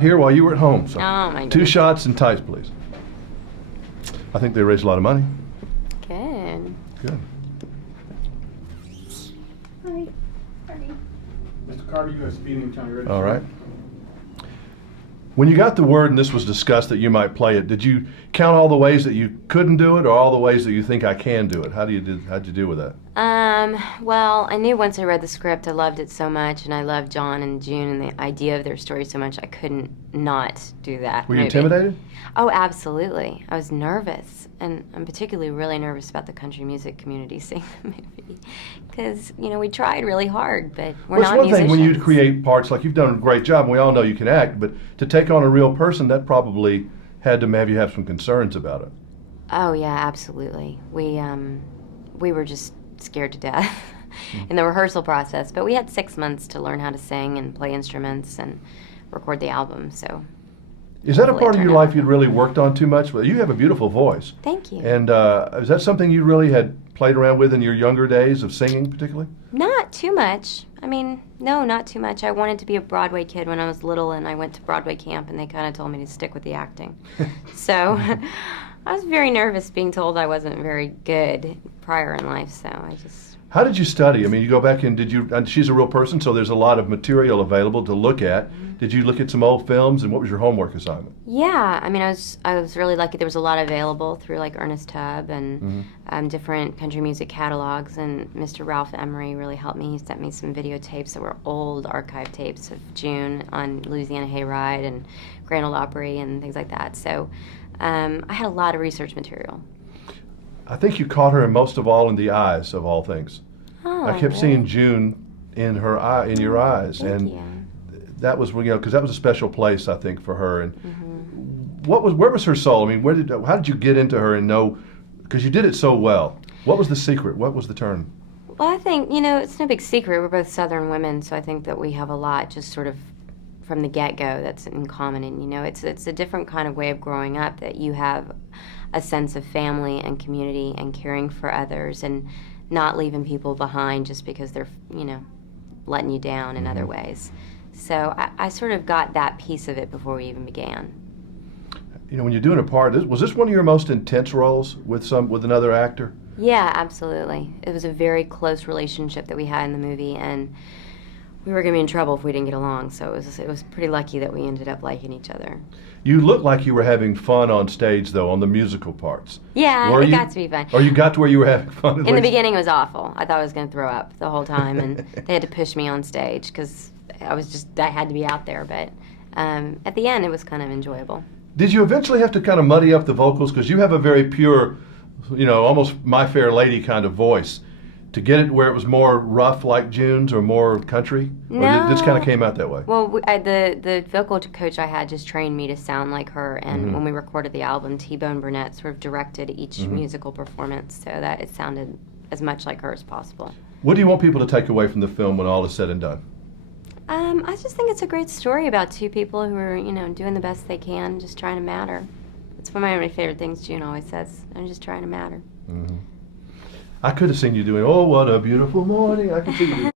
Here while you were at home. So Oh my two goodness. shots and tights, please. I think they raised a lot of money. Good. Good. Hi. Mr. Carter, you have speeding county register. All right. When you got the word and this was discussed that you might play it, did you count all the ways that you couldn't do it, or all the ways that you think I can do it? How'd you deal with that? Well, I knew once I read the script, I loved it so much, and I loved John and June and the idea of their story so much, I couldn't not do that. Were you movie. intimidated? Oh, absolutely. I was nervous, and I'm particularly really nervous about the country music community seeing the movie, because we tried really hard, but we're Well, it's not one musicians. thing when you create parts, like you've done a great job, and we all know you can act, but to take on a real person, that probably had to have you have some concerns about it. Oh yeah, absolutely. We were just scared to death in the rehearsal process, but we had 6 months to learn how to sing and play instruments and record the album. So Is that a hopefully part it of your turned out life you'd really worked on too much? Well, you have a beautiful voice. Thank you. And is that something you really had played around with in your younger days of singing, particularly? Not too much. I mean, no, not too much. I wanted to be a Broadway kid when I was little, and I went to Broadway camp, and they kind of told me to stick with the acting. So I was very nervous being told I wasn't very good prior in life, so I just... How did you study? I mean, you go back and and she's a real person, so there's a lot of material available to look at. Did you look at some old films, and what was your homework assignment? Yeah, I mean, I was really lucky. There was a lot available through like Ernest Tubb and different country music catalogs. And Mr. Ralph Emery really helped me. He sent me some videotapes that were old archive tapes of June on Louisiana Hayride and Grand Ole Opry and things like that. So I had a lot of research material. I think you caught her in most of all in the eyes, of all things. Oh, I kept seeing June in her eye, in your eyes, Thank and you. that was because that was a special place, I think, for her. And where was her soul? I mean, how did you get into her and know? Because you did it so well. What was the secret? What was the turn? Well, I think, it's no big secret. We're both Southern women, so I think that we have a lot just sort of from the get-go that's in common. And, it's a different kind of way of growing up, that you have a sense of family and community and caring for others and not leaving people behind just because they're, letting you down in other ways. So I sort of got that piece of it before we even began. When you're doing a part, was this one of your most intense roles with another actor? Yeah, absolutely. It was a very close relationship that we had in the movie, and we were going to be in trouble if we didn't get along, so it was pretty lucky that we ended up liking each other. You looked like you were having fun on stage, though, on the musical parts. Yeah, Were it you? got to be fun. Or you got to where you were having fun? In the beginning, it was awful. I thought I was going to throw up the whole time, and they had to push me on stage because I had to be out there. But at the end, it was kind of enjoyable. Did you eventually have to kind of muddy up the vocals? Because you have a very pure, almost My Fair Lady kind of voice. To get it where it was more rough like June's or more country? No. Or this kind of came out that way? Well, the vocal coach I had just trained me to sound like her, and when we recorded the album, T-Bone Burnett sort of directed each musical performance so that it sounded as much like her as possible. What do you want people to take away from the film when all is said and done? I just think it's a great story about two people who are, doing the best they can, just trying to matter. It's one of my favorite things June always says. I'm just trying to matter. I could have seen you doing, "Oh, what a beautiful morning." I could see you.